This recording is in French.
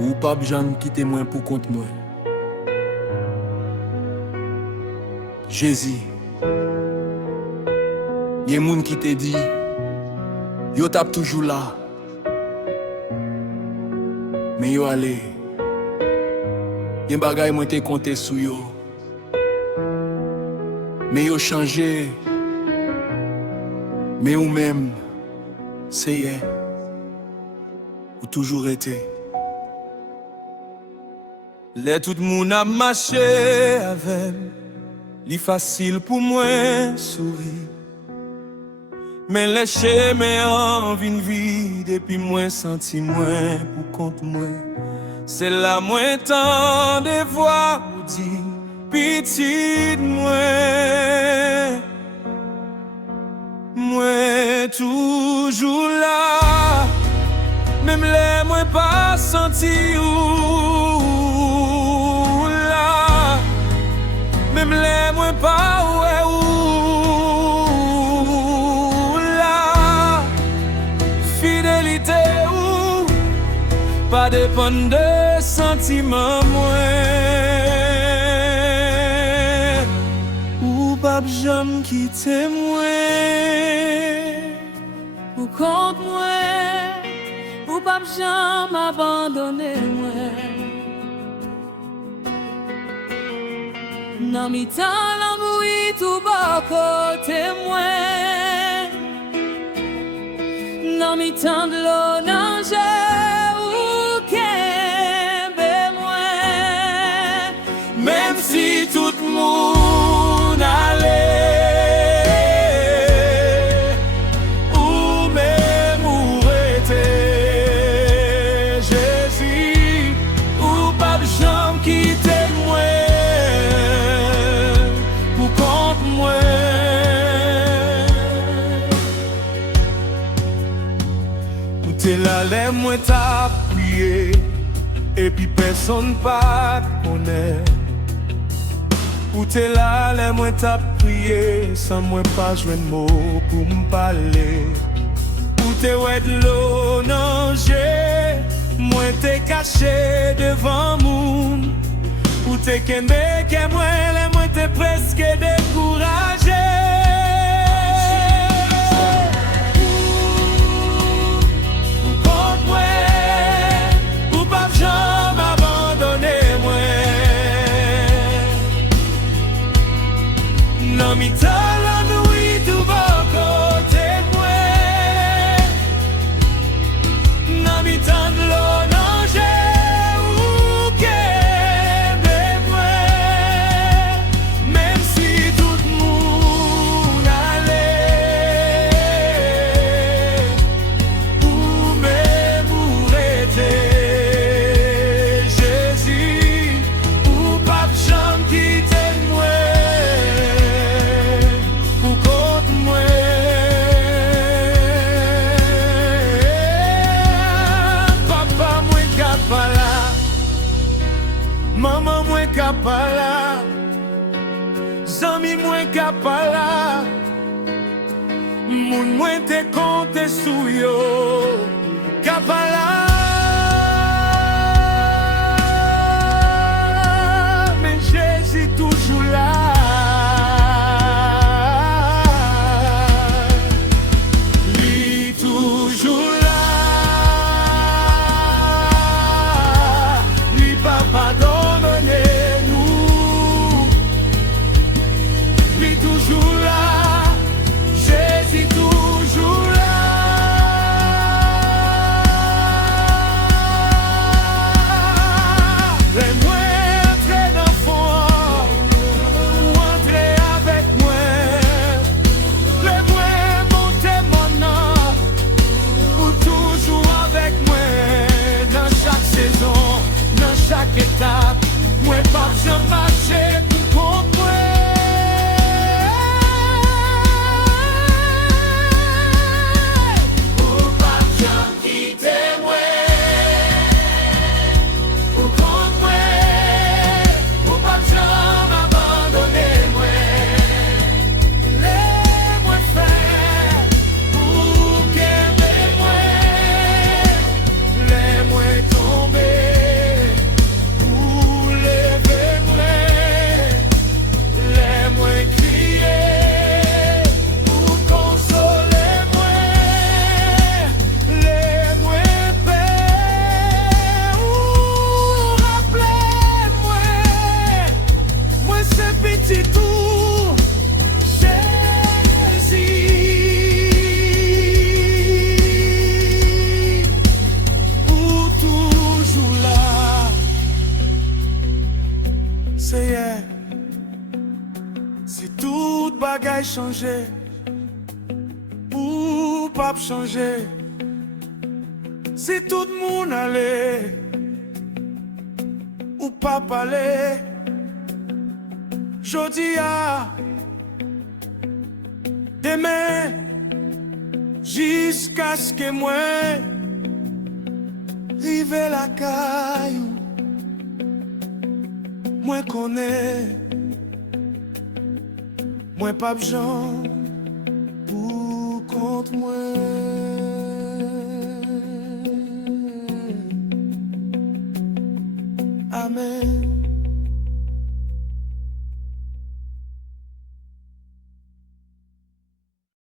Ou pas jamais quitter moi pour compte moi. Jésus, y a moun qui te dit, yo tap toujours là. Mais yo allé, y a bagay moi te compté sou yo. Mais yo changé, mais ou même, c'est hier, ou toujours été. Les tout moun a marché avec, li facile pour moi sourire. Mais les chemins en vin vide et puis moi senti moi pour compte moi. C'est là moi tant de voix ou dit pitié de moi toujours là. Même les moi pas senti ou là. Même les moi pas ouais ou là. Fidélité ou pas dépend de sentiments moi. Ou pas jamais quitter moi. Ou contre moi. Ou pas jamais abandonner moi. Nan mi tan l'amour tout bas côté moi. Nan mi tan de l'eau nager ou kembe moi. Même si tout le monde allait, ou même ou était, Jésus, ou pas jamais quitter moi, pour compte moi. Ou t'es là, les moi t'as prié, et puis personne pas te connaît. Ou t'es là, les moi t'as prié, sans moi pas jouer de mots pour me parler. Ou t'es ouais de l'eau nager, moi t'es caché devant moun. Ou t'es qu'aimé, que moi, les moi t'es presque découragé. Ou contre moi, ou pas jamais abandonner moi. Nan mi tan la nuit tout bon côté moi. Nan mi tan de l'eau nager ou kembe moi. Même si tout le monde allait, ou même ou était, Jésus, ou pas jamais quitter moi. Maman mwen ka pa la, zami mwen ka pa la, moun mwen te konte sou yo, ka pa la. Mais Jésus toujours là. Lui toujours là. Lui pas pardon. Toujours là, Jésus toujours là. changer, ou pas changer. Si tout le monde allait, ou pas parler, jodi a, demain, jusqu'à ce que moi, rive la caillou, moi connais, moi pas besoin pour contre moi. Amen.